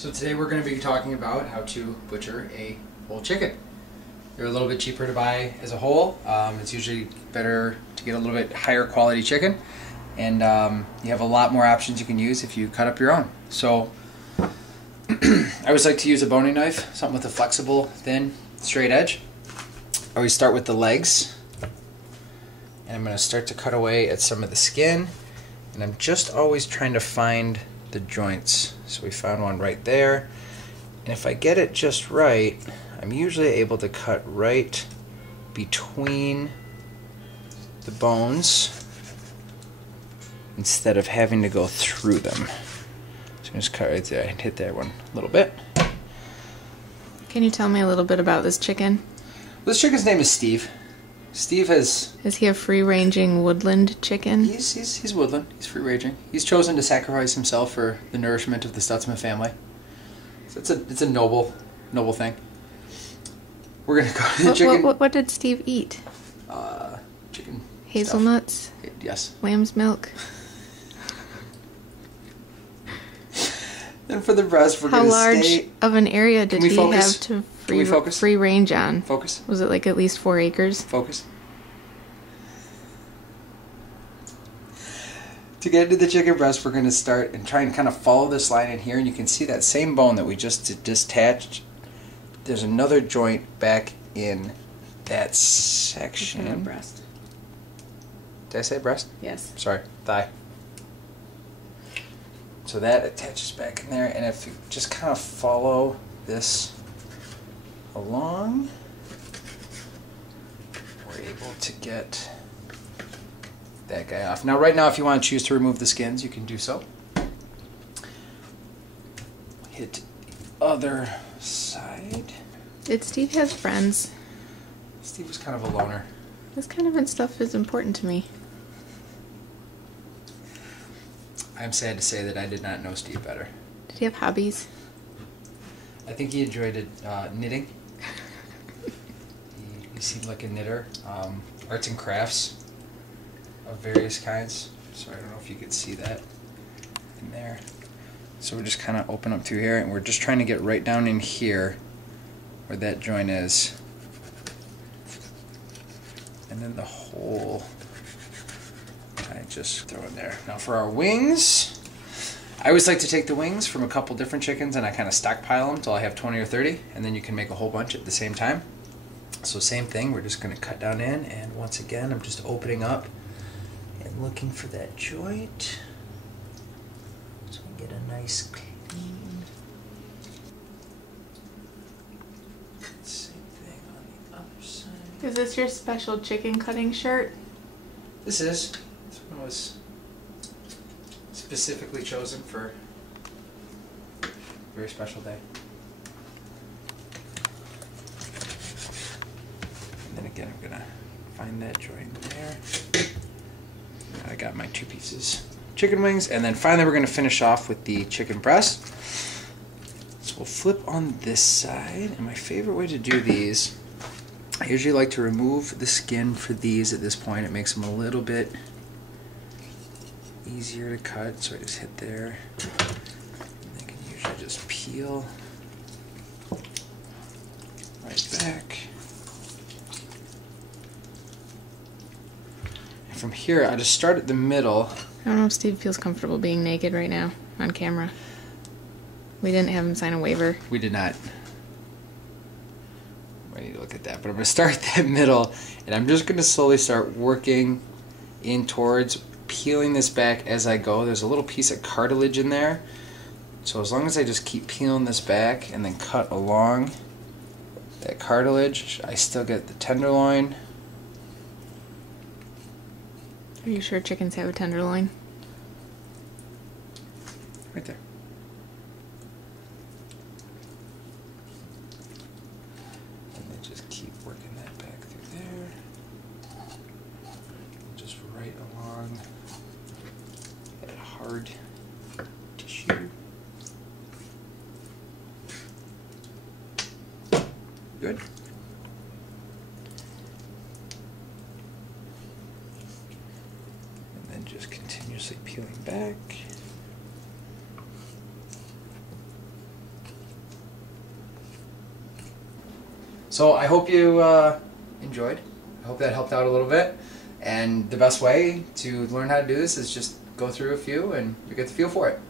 So today we're going to be talking about how to butcher a whole chicken. They're a little bit cheaper to buy as a whole. It's usually better to get a little bit higher quality chicken, and you have a lot more options you can use if you cut up your own. So I always like to use a boning knife, something with a flexible, thin, straight edge. I always start with the legs, and I'm going to start to cut away at some of the skin, and I'm just always trying to find the joints. So we found one right there, and if I get it just right, I'm usually able to cut right between the bones instead of having to go through them. So I'm just cut right there and hit that one a little bit. Can you tell me a little bit about this chicken? This chicken's name is Steve. Steve has... Is he a free-ranging woodland chicken? He's woodland. He's free-ranging. He's chosen to sacrifice himself for the nourishment of the Stutzman family. So it's a noble thing. We're gonna go to the chicken. What did Steve eat? Chicken. Hazelnuts? Stuff. Yes. Lamb's milk? And for the breast, we're How gonna large stay... of an area did he focus? have to Can we focus? free range on? Focus. Was it like at least 4 acres? Focus. To get into the chicken breast, we're going to start and try and kind of follow this line in here, and you can see that same bone that we just detached. There's another joint back in that section. Breast. Did I say breast? Yes. Sorry, thigh. So that attaches back in there, and if you just kind of follow this along, we're able to get that guy off. Now, right now, if you want to choose to remove the skins, you can do so. Hit the other side. Did Steve have friends? Steve was kind of a loner. This kind of stuff is important to me. I'm sad to say that I did not know Steve better. Did he have hobbies? I think he enjoyed it, knitting. He seemed like a knitter. Arts and crafts of various kinds. So I don't know if you could see that in there. So we're just kind of open up through here, and we're just trying to get right down in here where that joint is. And then the whole I just throw in there. Now for our wings, I always like to take the wings from a couple different chickens and I kind of stockpile them until I have 20 or 30, and then you can make a whole bunch at the same time. So same thing, we're just going to cut down in, and once again I'm just opening up and looking for that joint so we get a nice clean. Same thing on the other side. Is this your special chicken cutting shirt? This is. This one was specifically chosen for a very special day. And then again, I'm gonna find that joint there. I got my 2 pieces chicken wings, and then finally we're gonna finish off with the chicken breast. So we'll flip on this side, and my favorite way to do these, I usually like to remove the skin for these at this point. It makes them a little bit easier to cut, so I just hit there. And they can usually just peel right back. And from here, I just start at the middle. I don't know if Steve feels comfortable being naked right now on camera. We didn't have him sign a waiver. We did not. I need to look at that, but I'm going to start at that middle, and I'm just going to slowly start working in towards peeling this back as I go. There's a little piece of cartilage in there, so as long as I just keep peeling this back and then cut along that cartilage, I still get the tenderloin. Are you sure chickens have a tenderloin? Right there. And then just keep working that back through there. Just right along that hard tissue. Good. And then just continuously peeling back. So I hope you enjoyed. I hope that helped out a little bit. And the best way to learn how to do this is just go through a few and you get the feel for it.